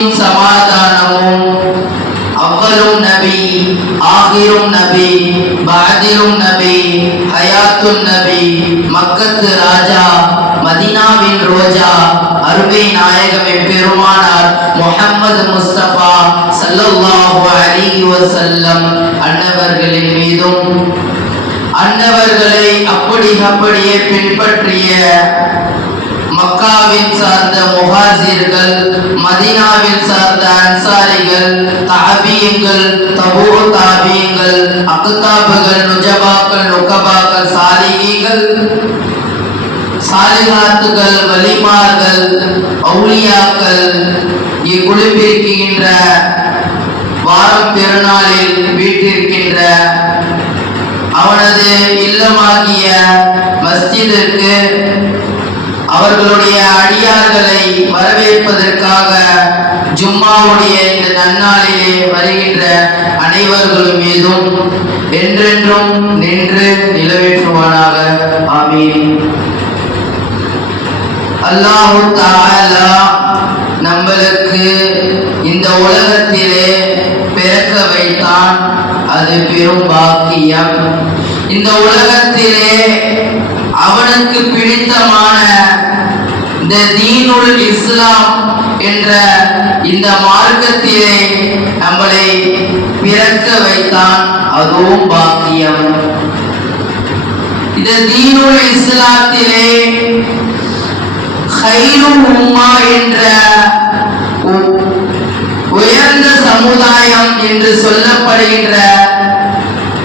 சமாதானமும் அவ்வலும் நபி ஆகிரும் நபி பாதிரும் நபி ஹயாத்துன் நபி மக்கத்து ராஜா மதினாவின் ரோஜா அருமை நாயகமே பெருமானார் முஹம்மது முஸ்தபா ஸல்லல்லாஹு அலைஹி வஸல்லம் அன்னவர்களின் மீதும் அன்னவர்களை அப்படி அப்படியே பின்பற்றிய மக்காவில் சார்ந்த முஹாசிர்கள் மதீனாவில் சார்ந்த அன்சாரிகள் தாபியங்கள் தபூ தாபியங்கள் அக்தாபுகள் நுஜபாக்கள் நுகபாக்கள் சாலிகிகள் சாலிகாத்துகள் வலிமார்கள் அவுலியாக்கள் இக்குழுப்பிருக்கின்ற வாரம் பெருநாளில் வீட்டிருக்கின்ற அவனது இல்லமாகிய மஸ்ஜிதிற்கு அவர்களுடைய அடியார்களை வரவேற்பதற்காக ஜும்மாவுடைய இந்த நன்னாளிலே வருகின்ற அனைவர்களும் மீதும் என்றென்றும் நின்று நிலவேற்றுவானாக. ஆமீன். அல்லாஹு தஆலா நம்மளுக்கு இந்த உலகத்திலே பிறக்க வைத்தான். அது பெரும் பாக்கியம். இந்த உலகத்திலே அவனுக்கு பிடித்தமான இந்த தீனுல் இஸ்லாம் என்ற இந்த மார்க்கத்திலே நம்மளை பிறக்க வைத்தான் அதுவும் பாக்கியம் இந்த தீனுல் இஸ்லாத்திலே ஹைரு உம்மா என்ற உயர்ந்த சமுதாயம் என்று சொல்லப்படுகின்ற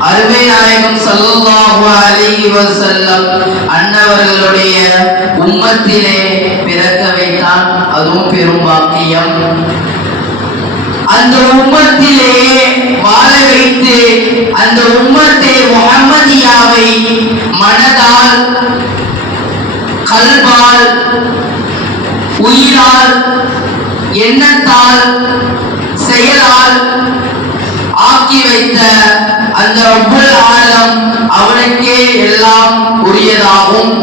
அருமை நாயகம் சல்லாஹு அலி வசல்லம் அவர்களுடைய உம்மத்திலே பிறக்க வைத்தான் அதுவும் பெரும் பாக்கியம். அந்த உம்மத்திலே வாழ வைத்து அந்த உம்மத்தை முகமதியாவை மனதால் கல்பால் உயிரால் எண்ணத்தால் செயலால் ஆக்கி வைத்த அந்த ரப்புல் ஆழம் அவனுக்கே எல்லாம் உரியதாகும்.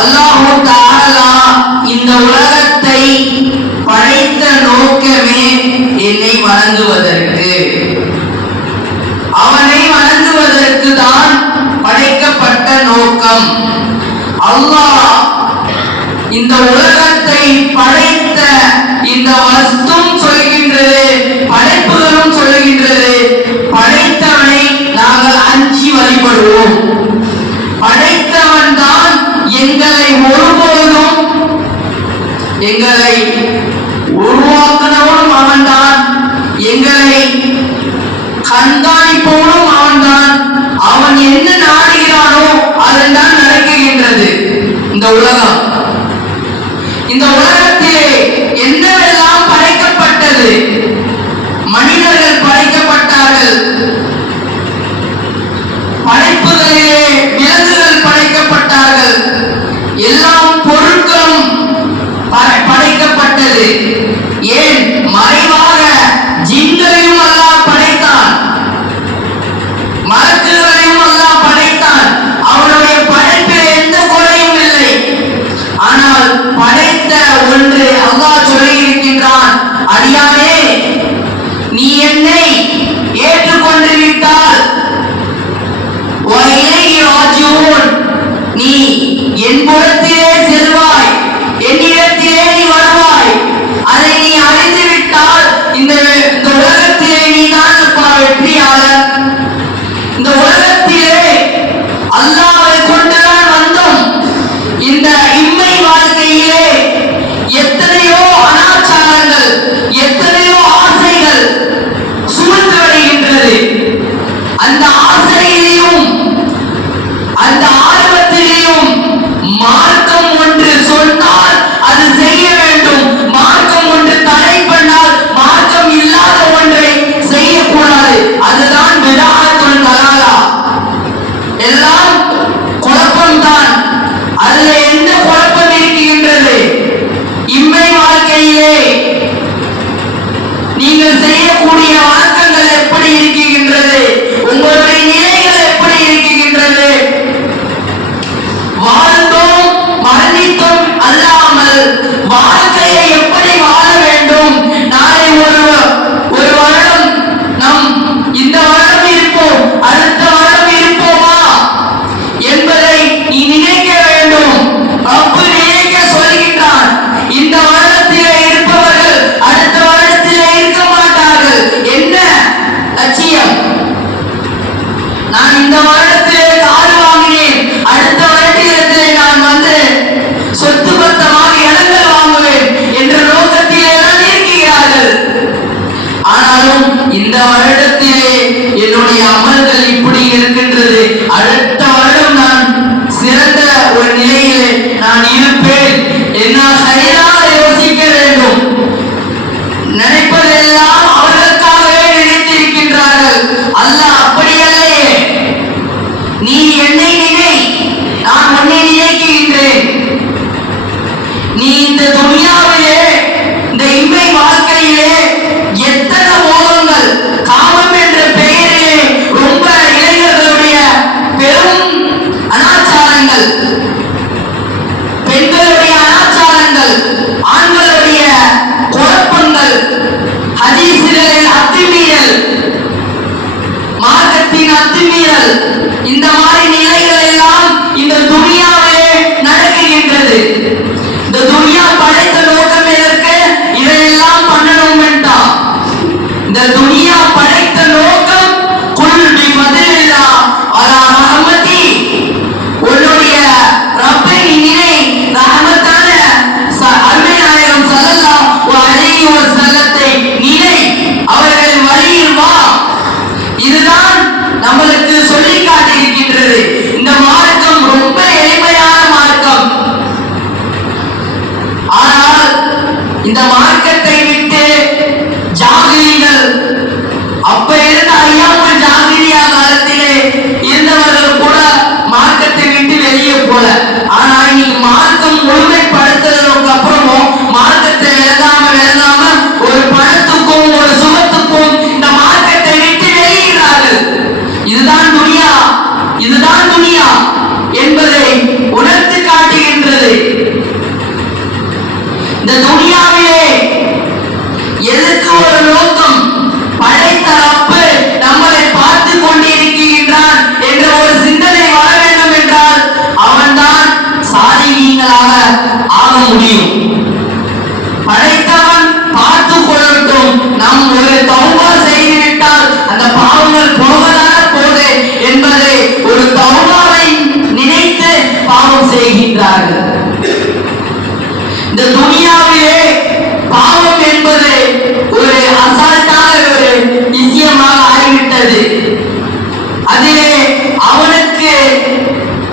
அல்லாஹு தஆலா இந்த உலகத்தை படைத்த நோக்கமே என்னை வணங்குவதற்கு. அவனை வணங்குவதற்கு தான் படைக்கப்பட்ட நோக்கம். அல்லாஹ் இந்த உலக இந்த உலகம். இந்த உலகத்திலே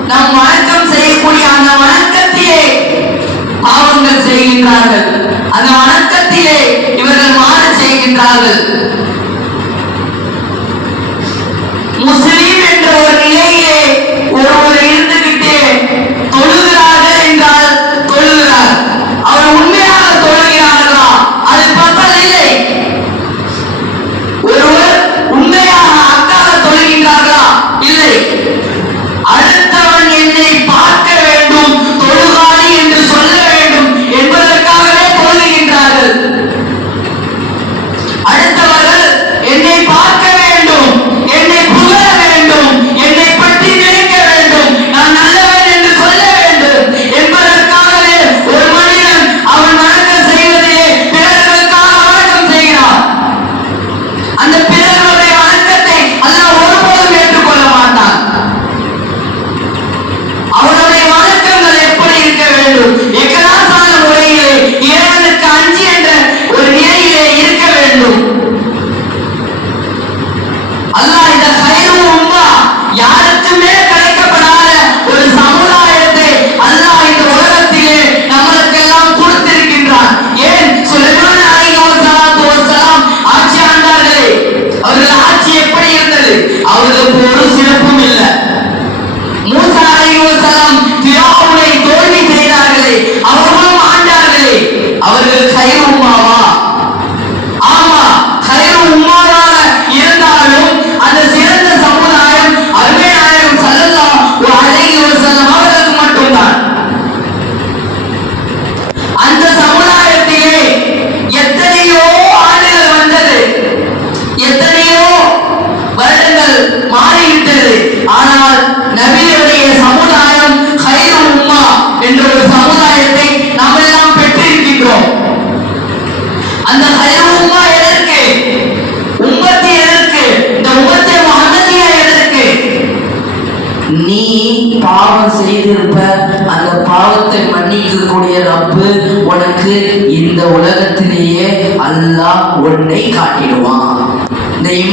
நம் வணக்கம் செய்யக்கூடிய அந்த வணக்கத்திலே பாவங்கள் செய்கின்றார்கள். அந்த வணக்கத்திலே இவர்கள் மாற செய்கின்றார்கள். முஸ்லிம்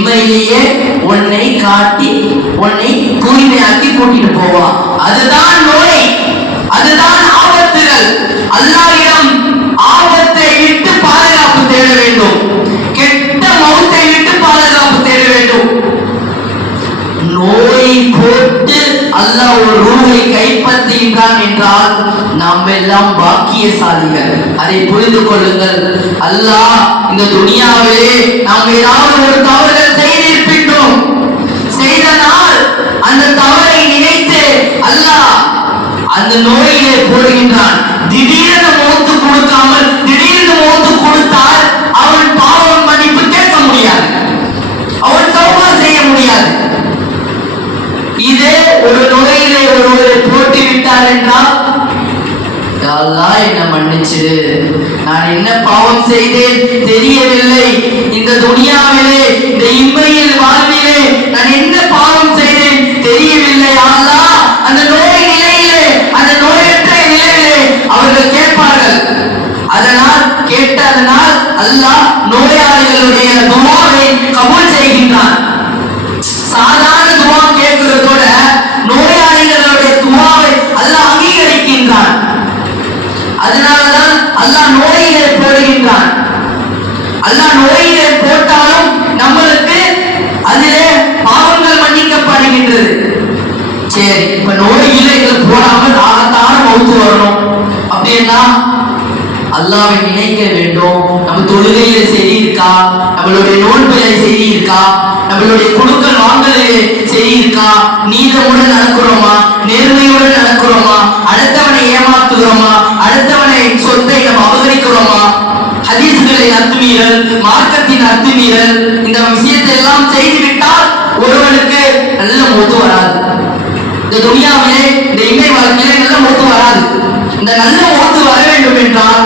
உண்மையிலேயே உன்னை காட்டி உன்னை தூய்மையாக்கி கூட்டிட்டு போவான் அதுதான் நோய். அதுதான் ஆபத்துகள். அல்லாவிடம் எல்லாம் பாக்கியசாலிகள். அதை புரிந்து கொள்ளுங்கள். அல்லாஹ் இந்த துணியாவிலே நாம் ஏதாவது ஒரு தவறுகள் செய்திருக்கின்றோம். செய்தனால் அந்த தவறை நினைத்து அல்லாஹ் அந்த நோயிலே போடுகின்றான். திடீரென மோத்து கொடுக்காமல் திடீரென மோத்து கொடுத்தால் அவன் பாவம் மன்னிப்பு கேட்க முடியாது. அவன் தௌபா செய்ய முடியாது. இதே ஒரு நோயிலே ஒருவரை போட்டு விட்டார் என்றால் அல்லாஹ் என்ன மன்னிச்சிரு நான் என்ன பாவம் செய்தேன் தெரியவில்லை. இந்த துணியாவிலே இந்த இம்மையில் வாழ்விலே நுரையீரல் போட்டாலும் நம்மளுக்கு அதிலே பாவங்கள் மன்னிக்கப்படுகின்றது. சரி இப்ப நுரையீரல்கள் போடாமல் தாகத்தான மௌத்து வரணும். அப்படின்னா அல்லாவை நினைக்க வேண்டும். நம்ம தொழுகையில சரி இருக்கா நம்மளுடைய நோன்புல சரி இருக்கா நம்மளுடைய கொடுக்கல் வாங்கல சரி இருக்கா நீதமுடன் நடக்கிறோமா நேர்மையுடன் நடக்கிறோம் எல்லாம் செய்து விட்டால் ஒருவனுக்கு நல்ல முத்து வராது. இந்த துணியாவிலே இந்த இணை வழக்கிலே நல்ல முத்து வராது. இந்த நல்ல ஓத்து வர வேண்டும் என்றால்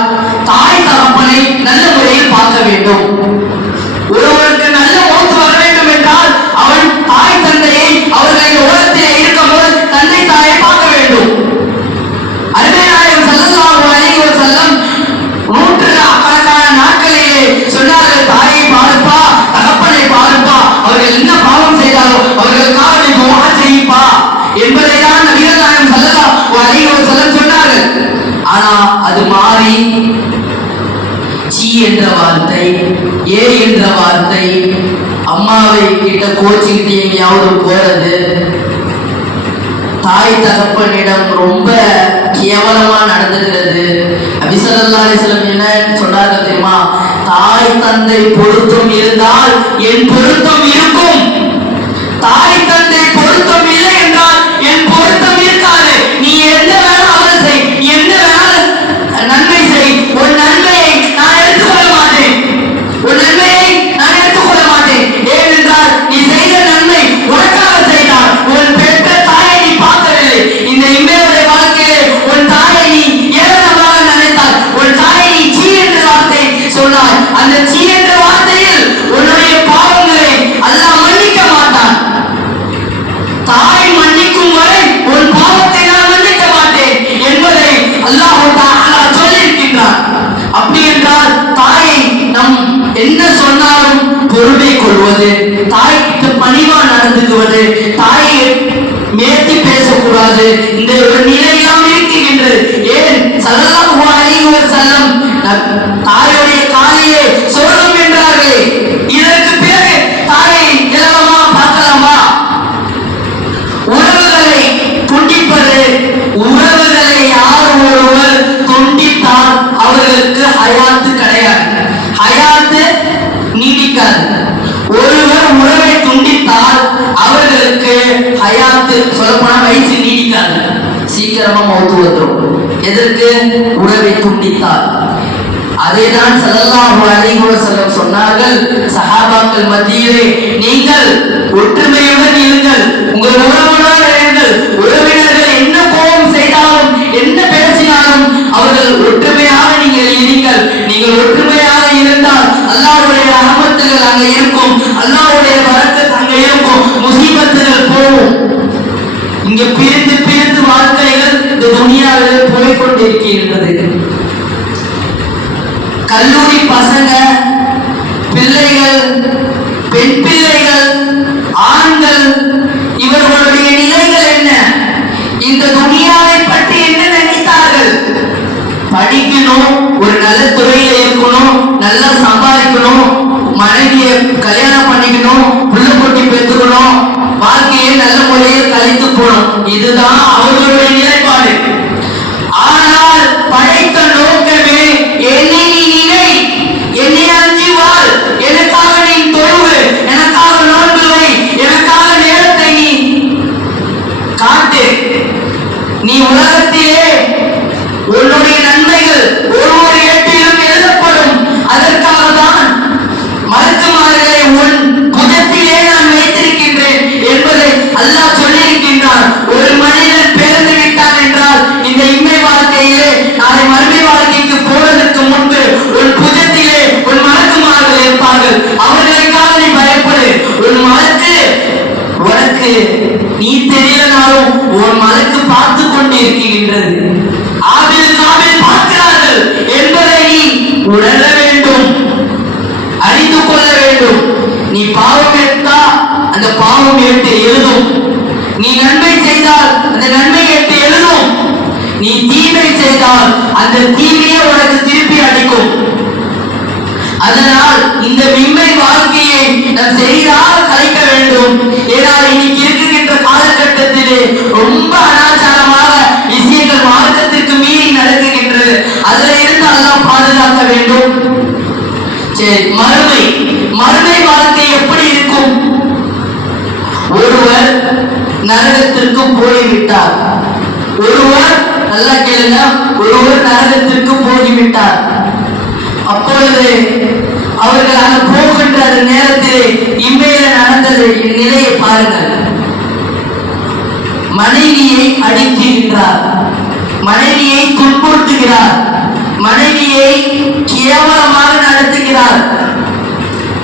என்ற வார்த்தை ஏ என்ற வார்த்தை அம்மாவை கிட்ட கோச்சிக்கிட்டு எங்கேயாவது போறது தாய் தகப்பனிடம் ரொம்ப கேவலமா நடந்துகிறது அபிசல்லா அலிஸ்லம் என்ன சொன்னாங்க தெரியுமா? தாய் தந்தை பொருத்தம் இருந்தால் என் பொருத்தம் இருக்கும். தாய் தந்தை சீக்கிரமா மௌத்து வந்துடும் எதற்கு? உறவை துண்டித்தால். அதைதான் ஸல்லல்லாஹு அலைஹி வஸல்லம் சொன்னார்கள். சஹாபாக்கள் மத்தியிலே நீங்கள் ஒற்றுமையுடன் இருங்கள். உங்கள் உறவுடன் இருங்கள். உறவினர்கள் என்ன கோபம் செய்தாலும் என்ன பேசினாலும் அவர்கள் ஒற்றுமையாக நீங்கள் இருங்கள். நீங்கள் ஒற்றுமையாக இருந்தால் அல்லாஹ்வுடைய ரஹமத்துகள் அங்கே இருக்கும். அல்லாஹ்வுடைய பரக்கத் அங்கே இருக்கும். முசீபத்துகள் போகும். இங்க பிரிந்து பிரிந்து வாழ்க்கைகள் இந்த துனியாவில் போய்க் கொண்டிருக்கின்றது கல்லூரி பசங்க பிள்ளைகள் பெண் பிள்ளைகள் ஆண்கள் இவர்களுடைய நிலைகள் என்ன? இந்த துணியாவை பற்றி என்ன நினைத்தார்கள்? படிக்கணும் ஒரு நல்ல துறையில இருக்கணும் நல்லா சம்பாதிக்கணும் மனைவியை கல்யாணம் பண்ணிக்கணும் புள்ள கொட்டி பெற்றுக்கணும் வாழ்க்கையை நல்ல முறையில் கழித்து போகணும். இதுதான் அவர்களுடைய நிலைப்பாடு. ஆனால் படைத்த நோக்கமே என்னை நீ நினை என்னை அஞ்சி வாழ். எனக்காக நீ தொழுவு எனக்காக நோன்புவை எனக்காக நேரத்தை நீ காட்டு. நீ உலக உன்னுடைய நன்மைகள் ஒரு ஒரு ஏட்டிலும் எழுதப்படும் அதற்காக தான் மருத்துவர்களை உன் புஜத்திலே நான் வைத்திருக்கின்றேன் என்பதை அல்லாஹ் சொல்லியிருக்கின்றான் ஒரு மனிதன் பிறந்து விட்டான் என்றால் இந்த இம்மை வாழ்க்கையிலே நாளை மறுமை வாழ்க்கைக்கு போவதற்கு முன்பு உன் புஜத்திலே உன் மலக்குமார்கள் இருப்பார்கள் அவர்களுக்காக நீ பயப்படு உன் மலக்கு உனக்கு நீ தெரியலனாலும் உன் மலக்கு பார்த்து கொண்டு இருக்கின்றது பார்க்கிறார்கள் என்பதை நீ உணர வேண்டும். அறிந்து கொள்ள வேண்டும். நீ பாவம் எடுத்தா அந்த பாவம் எடுத்து எழுதும். நீ நன்மை செய்தால் அந்த நன்மை எடுத்து எழுதும். நீ தீமை செய்தால் அந்த தீமையை உனக்கு திருப்பி அடிக்கும் அதனால் இந்த மின்மை வாழ் சரி மறுமை மறுமை வாழ்க்கை எப்படி இருக்கும்? ஒருவர் நரகத்திற்கு போய்விட்டார். ஒருவர் நல்லா கேளுங்க ஒருவர் நரகத்திற்கு போய்விட்டார். அப்பொழுது அவர்கள் அங்கு போகின்ற அந்த நேரத்திலே இம்மையில நடந்தது நிலையை பாருங்கள். மனைவியை அடிக்கின்றார். மனைவியை துன்புறுத்துகிறார். மனைவியை கேவலமாக நடத்துகிறார்.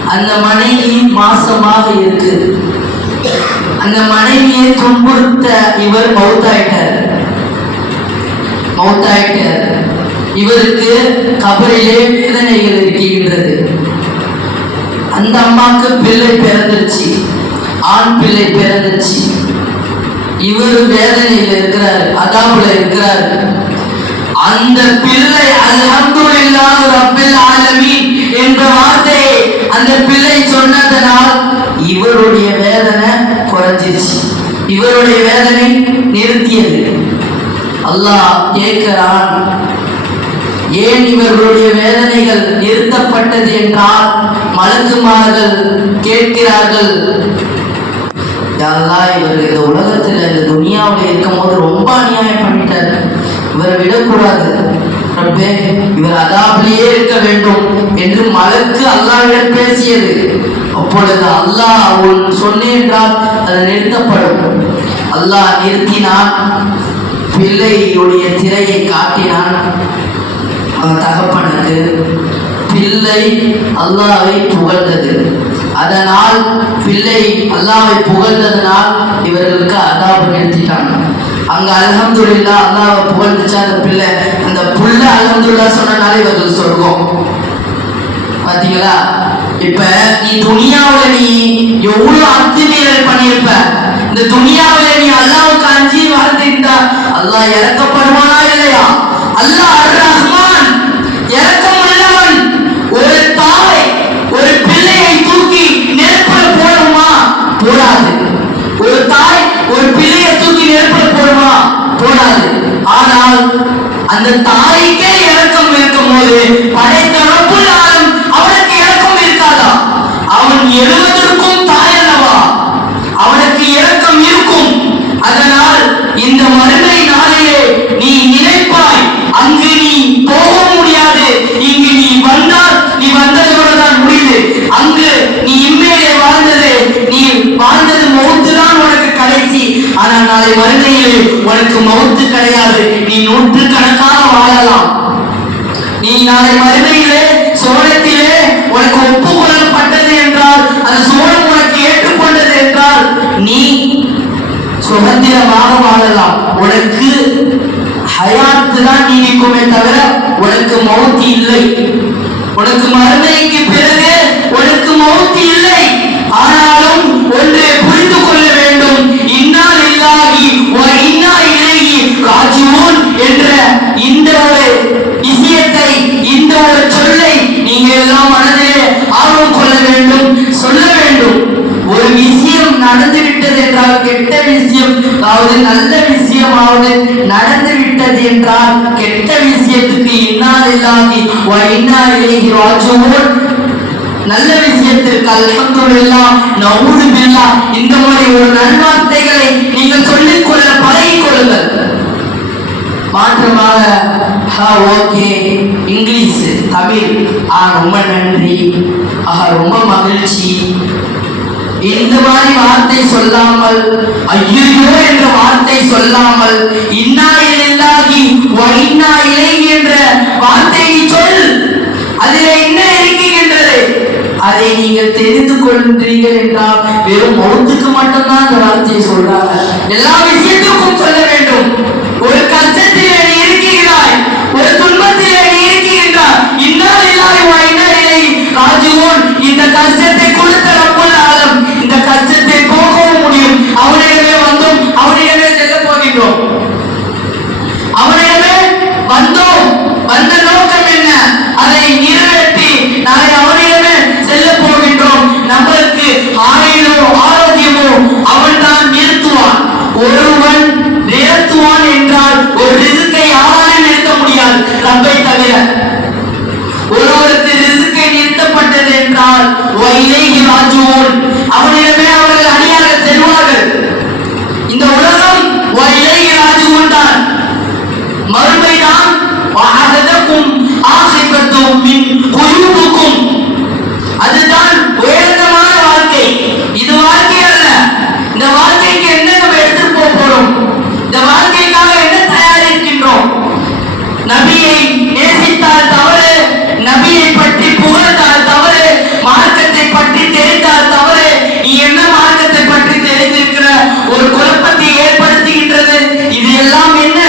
அந்த மனைவி மாசமாக இருக்கு. அந்த மனைவியை துன்புறுத்த இவர் மௌத்தாயிட்டார். மௌத்தாயிட்டார். இவருக்கு கபரிலே வேதனைகள் இருக்கின்றது அந்த அம்மாக்கு பிள்ளை பிறந்துருச்சு. ஆண் பிள்ளை பிறந்துச்சு இவர் வேதனையில் இருக்கிறார் அதாபுல இருக்கிறார். அந்த பிள்ளை அல்ஹம்துலில்லாஹ் ரப்பில் ஆலமி என்ற வார்த்தையை அந்த பிள்ளை சொன்னதனால் இவருடைய வேதனை குறைஞ்சிச்சு இவருடைய வேதனை நிறுத்தியது. அல்லாஹ் கேட்கிறான் ஏன் இவர்களுடைய வேதனைகள் நிறுத்தப்பட்டது என்றால் மலக்குமார்கள் கேட்கிறார்கள். யாரெல்லாம் இவர் இந்த உலகத்தில் இந்த துனியாவில் இருக்கும் போது ரொம்ப அநியாயம் பண்ணிட்டார். இவரை விடக்கூடாது. ரப்பே இவர் அதாபிலேயே இருக்க வேண்டும் என்று மலக்கு அல்லாவிடம் பேசியது. அப்பொழுது அல்லாஹ் உன் சொன்னேன் அது நிறுத்தப்படும். அல்லாஹ் நிறுத்தினான். பிள்ளையுடைய திரையை காட்டினான். அவன் தகப்பனுக்கு பிள்ளை அல்லாவை புகழ்ந்தது. அதனால் பிள்ளை அல்லாவை புகழ்ந்ததனால் இவர்களுக்கு அல்லாவை நிறுத்திட்டாங்க அங்க அல்ஹம்துலில்லா அல்லாவை புகழ்ந்துச்சு அந்த பிள்ளை? அந்த புள்ள அலமதுல்லா சொன்னனாலே இவர்கள் சொர்க்கம். பாத்தீங்களா? இப்ப நீ துனியாவுல நீ எவ்வளவு அத்துமீறல் பண்ணியிருப்ப? இந்த துனியாவுல நீ அல்லாவுக்கு அஞ்சி வாழ்ந்திருந்தா அல்லாஹ் இறக்கப்படுவானா இல்லையா? அல்லாஹ் அர் ரஹ்மான் இறக்கமுள்ளவன். ஒரு தாய் ஒரு பிள்ளையை தூக்கி நெருப்புல போடுமா? போடாது ஒரு தாய் ஒரு பிள்ளையை தூக்கி நெருப்புல போடுமா போடாது ஆனால் அந்த தாய்க்கே இறக்கம் இருக்கும் போது படைத்த ரப்புல் அவனுக்கு இறக்கம் இருக்காதா? அவன் எழுவதற்கும் தாய் அல்லவா? அவனுக்கு இறக்கம் இருக்கும். அதனால் இந்த மருந்து நாளிலே நீ நினைப்பாய் அங்கு நீ போக முடியாது இங்கு நீ வந்தால் நீ வந்ததோடு தான் முடிவு அங்கு நீ இம்மையிலே வாழ்ந்தது நீ வாழ்ந்தது மௌத்து தான் உனக்கு கடைசி ஆனால் நாளை வருகையில் உனக்கு மவுத்து கிடையாது. நீ நூற்று கணக்காக வாழலாம். நீ நாளை மறுமையிலே சோழத்திலே உனக்கு ஒப்புக்கொள்ளப்பட்டது என்றால் அந்த சோழம் உனக்கு ஏற்றுக்கொண்டது என்றால் நீ சுதந்திரமாக வாழலாம். உனக்கு ஹயாத்து தான் நீடிக்குமே தவிர உனக்கு மௌத்தி இல்லை. உனக்கு மறுமைக்கு பிறகு உனக்கு மௌத்தி இல்லை ஆனாலும் ஒன்றை புரிந்து கொள்ள வேண்டும் இன்னால் இல்லாகி இன்னா இலகி ராஜுவூன் என்ற இந்த ஒரு விஷயத்தை இந்த ஒரு சொல்லை நீங்க எல்லாம் மனதிலே ஆர்வம் கொள்ள வேண்டும் சொல்ல வேண்டும் ஒரு விஷயம் நடந்து விட்டது என்றால் கெட்ட விஷயம் அதாவது நல்ல விஷயமாவது நடந்து விட்டது என்றால் கெட்ட விஷயத்துக்கு இன்னால் இல்லாதி இன்னால் இலகி ராஜுவூன் நல்ல விஷயத்திற்கு அல்ஹம்துலில்லாஹ் நவுது பில்லாஹ் இந்த மாதிரி ஒரு நன்வார்த்தைகளை நீங்கள் சொல்லிக் கொள்ள பழகிக் கொள்ளுங்கள். மாற்றமாக ஓகே இங்கிலீஷ் தமிழ். ஆ ரொம்ப நன்றி. ஆஹா ரொம்ப மகிழ்ச்சி. இந்த மாதிரி வார்த்தை சொல்லாமல் ஐயோ என்ற வார்த்தை சொல்லாமல் இன்னாயிலாகி வைனா இன்னா என்ற வார்த்தையை சொல். அதில் என்ன இருக்கின்றது? அதை நீங்கள் தெரிந்து கொள்கிறீர்கள் என்றால் வெறும் மௌத்துக்கு மட்டும்தான் அந்த வார்த்தையை சொல்றாங்க. எல்லா விஷயத்துக்கும் சொல்ல வேண்டும். ஒரு கஷ்டத்தில் நீ இருக்கிறாய் ஒரு துன்பத்தில் நீ இருக்கின்றாய் இன்னால் இல்லாய் வா இலை ராஜுவோன் இந்த கஷ்டத்தை அதை நிறைவேற்றி நாளை அவனிடமே செல்ல போகின்றோம். நம்மளுக்கு ஆயுளோ ஆரோக்கியமோ அவன் தான் நிறுத்துவான். ஒருவன் நிறுத்துவான் என்றால் ஒரு ரிசுக்கை யாராலும் நிறுத்த முடியாது. நம்மை தவிர ஒருவருக்கு ரிசுக்கை நிறுத்தப்பட்டது என்றால் வைலேகி ராஜுவோன் அவனிடமே அவர்கள் அணியாக செல்வார்கள் இந்த உலகம் வயலேகி ராஜுவோன் தான் மறுமைதான் வாகதக்கும் ஆசைப்பத்தும் மின் குயூபுக்கும் அதுதான் உயர்ந்தமான வாழ்க்கை இது வாழ்க்கை அல்ல இந்த வாழ்க்கைக்கு என்ன நம்ம எடுத்துட்டு போக போறோம் இந்த வாழ்க்கைக்காக என்ன தயாரிக்கின்றோம் நபியை நேசித்தால் தவறு நபியை பற்றி புகழ்ந்தால் தவறு மார்க்கத்தை பற்றி தெரிந்தால் தவறு நீ என்ன மார்க்கத்தை பற்றி தெரிந்திருக்கிற ஒரு குழப்பத்தை ஏற்படுத்துகின்றது இது எல்லாம் என்ன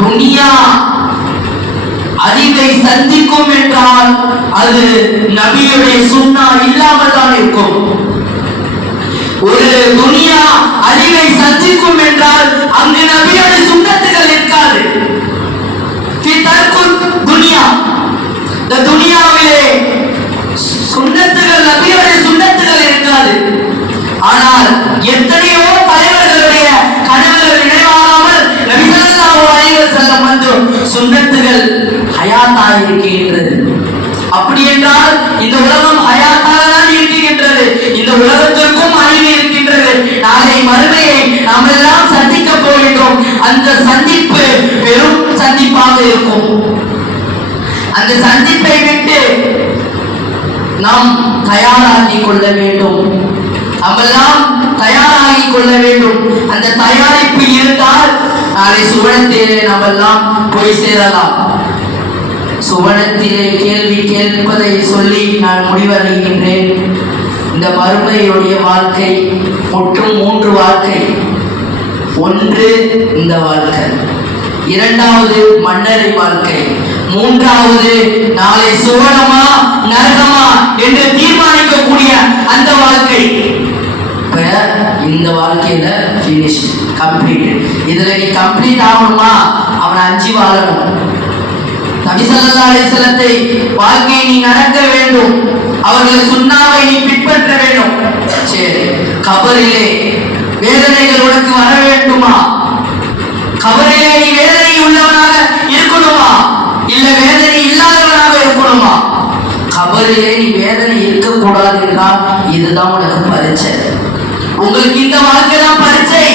துனியா அறிவை சந்திக்கும் என்றால் அது நபியுடைய சுண்ணா இல்லாமல் தான் இருக்கும் ஒரு துனியா அறிவை சந்திக்கும் என்றால் அங்கு நபியுடைய சுண்ணத்துகள் இருக்காது ஃபி தர்க்குல் துனியா இந்த துனியாவிலே சுண்ணத்துகள் நபியுடைய சுண்ணத்துகள் இருக்காது ஆனால் எத்தனையோ தலைவர்களுடைய கனவுகள் நினைவாகாமல் நபி ஸல்லல்லாஹு அலைஹி வஸல்லம் வந்து சுன்னத்துகள் ஹயாத்தா இருக்கின்றது அப்படி என்றால் இந்த உலகம் ஹயாத்தாக தான் இருக்கின்றது இந்த உலகத்திற்கும் அழிவு இருக்கின்றது நாளை மறுமையை நாம் எல்லாம் சந்திக்க போகின்றோம் அந்த சந்திப்பு பெரும் சந்திப்பாக இருக்கும் அந்த சந்திப்பை விட்டு நாம் தயாராகி கொள்ள வேண்டும் நாமெல்லாம் தயாராகி கொள்ள வேண்டும் அந்த தயாரிப்பு இருந்தால் நாளை சுவனத்திலே நாமெல்லாம் போய் சேரலாம். சுவனத்திலே கேள்வி கேட்பதை சொல்லி நான் முடிவடைகின்றேன். இந்த மறுமையுடைய வாழ்க்கை மற்றும் மூன்று வாழ்க்கை. ஒன்று இந்த வாழ்க்கை. இரண்டாவது மன்னரை வாழ்க்கை. மூன்றாவது நாளை சுவனமா நரகமா என்று தீர்மானிக்கக்கூடிய அந்த வாழ்க்கை. பெயர் இந்த வாழ்க்கையில ஃபினிஷ் கம்ப்ளீட் இதுல நீ கம்ப்ளீட் ஆகணுமா அவனை அஞ்சு வாழணும். நபி வாழ்க்கையை நீ நடக்க வேண்டும். அவர்கள் சுண்ணாவை நீ பின்பற்ற வேண்டும். சரி கபரிலே வேதனைகள் உனக்கு வர வேண்டுமா? கபரிலே நீ வேதனை உள்ளவனாக இருக்கணுமா? இல்ல வேதனை இல்லாதவனாக இருக்கணுமா? கபரிலே நீ வேதனை இருக்கக்கூடாது என்றால் இதுதான் உனக்கு பரிச்சை. உங்களுக்கு இந்த வாழ்க்கை தான் பரீட்சை.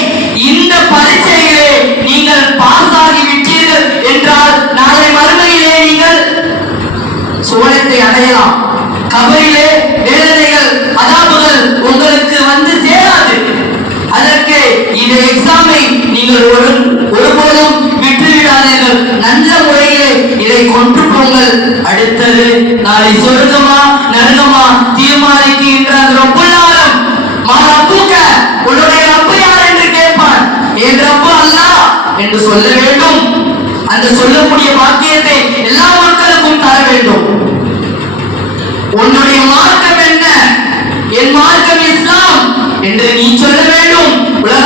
இந்த பரீட்சையிலே நீங்கள் பாஸ் ஆகி விட்டீர்கள் என்றால் நாளை மறுமையிலே நீங்கள் சோழத்தை அடையலாம். கபையிலே வேதனைகள் அதாபுகள் உங்களுக்கு வந்து சேராது. அதற்கு இந்த எக்ஸாமை நீங்கள் ஒரு ஒருபோதும் விட்டுவிடாதீர்கள். நல்ல முறையிலே இதை கொண்டு போங்கள். அடுத்தது நாளை சொர்க்கமா நரகமா ரொம்ப அந்த ரொம்புள்ளாரம் மா ரப்புக்க உன்னுடைய ரப்பு யார் என்று கேட்பான் என் ரப்பு அல்லாஹ் என்று சொல்ல வேண்டும். அந்த சொல்லக்கூடிய வாக்கியத்தை எல்லா மக்களுக்கும் தர வேண்டும். உன்னுடைய மார்க்கம் என்ன? என் மார்க்கம் இஸ்லாம் என்று நீ சொல்ல வேண்டும். உலக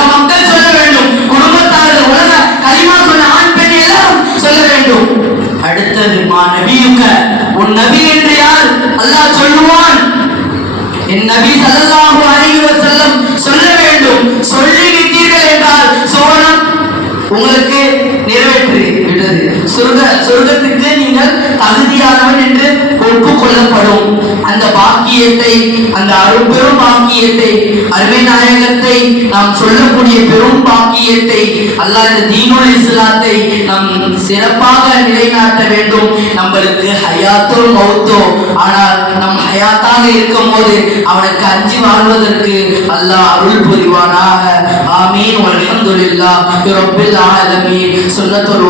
அரும்பெரும் பாக்கியத்தை அருமை நாயகத்தை நாம் சொல்லக்கூடிய பெரும் பாக்கியத்தை அல்லாஹ் இந்த தீனுல் இஸ்லாத்தை நம் சிறப்பாக நிலைநாட்ட வேண்டும். நம்மளுக்கு ஹயாத்தோ மௌத்தோ ஆனால் நம் ஹயாத்தாக இருக்கும் போது அவனுக்கு அஞ்சு வாழ்வதற்கு அல்லாஹ் அருள் புரிவானாக. ஆமீன். வல்ஹம்துலில்லாஹ். ரப்பில் ஆலமீன். சுன்னத்துல்